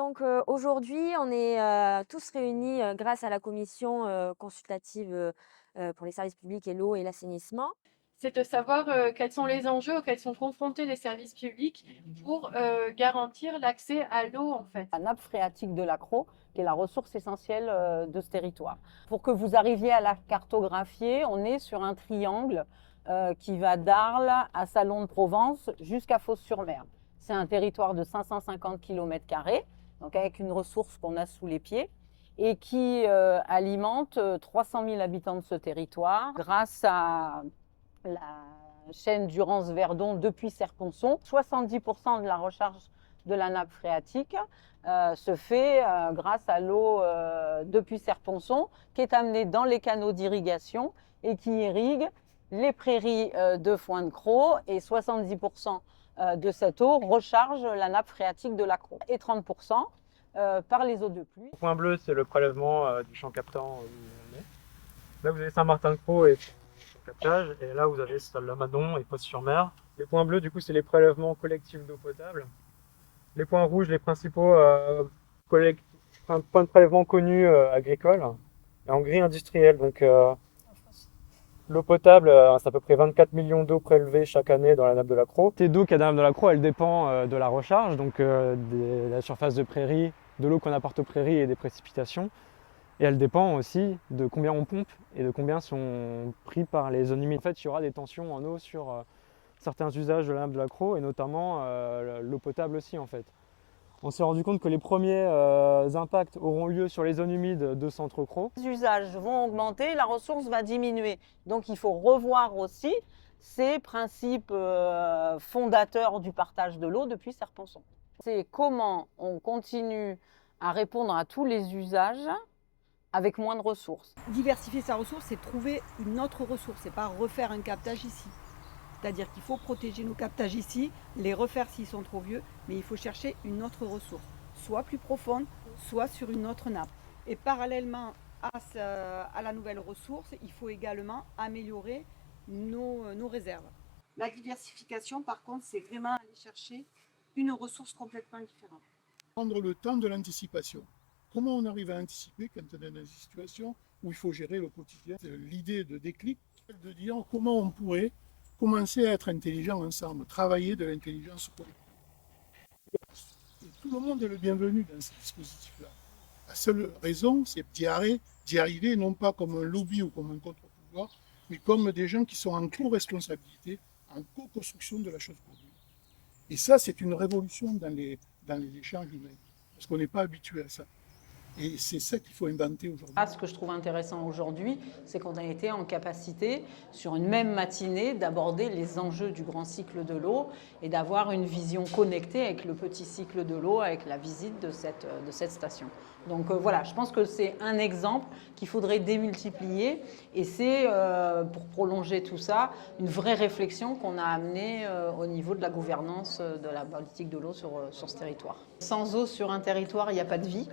Donc aujourd'hui, on est tous réunis grâce à la commission consultative pour les services publics et l'eau et l'assainissement. C'est de savoir quels sont les enjeux auxquels sont confrontés les services publics pour garantir l'accès à l'eau en fait. La nappe phréatique de l'Accro, qui est la ressource essentielle de ce territoire. Pour que vous arriviez à la cartographier, on est sur un triangle qui va d'Arles à Salon-de-Provence jusqu'à Fos-sur-Mer. C'est un territoire de 550 km², donc avec une ressource qu'on a sous les pieds et qui alimente 300 000 habitants de ce territoire grâce à la chaîne Durance-Verdon depuis Serponçon. 70% de la recharge de la nappe phréatique se fait grâce à l'eau depuis Serponçon qui est amenée dans les canaux d'irrigation et qui irrigue les prairies de Foin-de-Crau, et 70% de cette eau recharge la nappe phréatique de l'Accro et 30% par les eaux de pluie. Le point bleu, c'est le prélèvement du champ captant où on est. Là, vous avez Saint-Martin-de-Crau et son captage, et là, vous avez Salles-la-Madon et Fos-sur-Mer. Les points bleus, du coup, c'est les prélèvements collectifs d'eau potable. Les points rouges, les principaux points de prélèvement connus agricoles, et en gris industriel. Donc, l'eau potable, c'est à peu près 24 millions d'eau prélevées chaque année dans la nappe de l'Accro. Cette d'eau qu'il y a dans la nappe de l'Accro, elle dépend de la recharge, donc de la surface de prairie, de l'eau qu'on apporte aux prairies et des précipitations. Et elle dépend aussi de combien on pompe et de combien sont pris par les zones humides. En fait, il y aura des tensions en eau sur certains usages de la nappe de l'Accro, et notamment l'eau potable aussi en fait. On s'est rendu compte que les premiers impacts auront lieu sur les zones humides de Centre-Crau. Les usages vont augmenter, la ressource va diminuer. Donc il faut revoir aussi ces principes fondateurs du partage de l'eau depuis Serponçon. C'est comment on continue à répondre à tous les usages avec moins de ressources. Diversifier sa ressource, c'est trouver une autre ressource, c'est pas refaire un captage ici. C'est-à-dire qu'il faut protéger nos captages ici, les refaire s'ils sont trop vieux, mais il faut chercher une autre ressource, soit plus profonde, soit sur une autre nappe. Et parallèlement à la nouvelle ressource, il faut également améliorer nos réserves. La diversification, par contre, c'est vraiment aller chercher une ressource complètement différente. Prendre le temps de l'anticipation. Comment on arrive à anticiper quand on est dans une situation où il faut gérer le quotidien? L'idée de déclic, de dire comment on pourrait commencer à être intelligent ensemble, travailler de l'intelligence collective. Et tout le monde est le bienvenu dans ce dispositif-là. La seule raison, c'est d'y arriver non pas comme un lobby ou comme un contre-pouvoir, mais comme des gens qui sont en co-responsabilité, en co-construction de la chose commune. Et ça, c'est une révolution dans les échanges humains, parce qu'on n'est pas habitué à ça. Et c'est ça qu'il faut inventer aujourd'hui. Ce que je trouve intéressant aujourd'hui, c'est qu'on a été en capacité, sur une même matinée, d'aborder les enjeux du grand cycle de l'eau et d'avoir une vision connectée avec le petit cycle de l'eau, avec la visite de cette station. Donc voilà, je pense que c'est un exemple qu'il faudrait démultiplier, et c'est, pour prolonger tout ça, une vraie réflexion qu'on a amenée au niveau de la gouvernance de la politique de l'eau sur ce territoire. Sans eau sur un territoire, il n'y a pas de vie.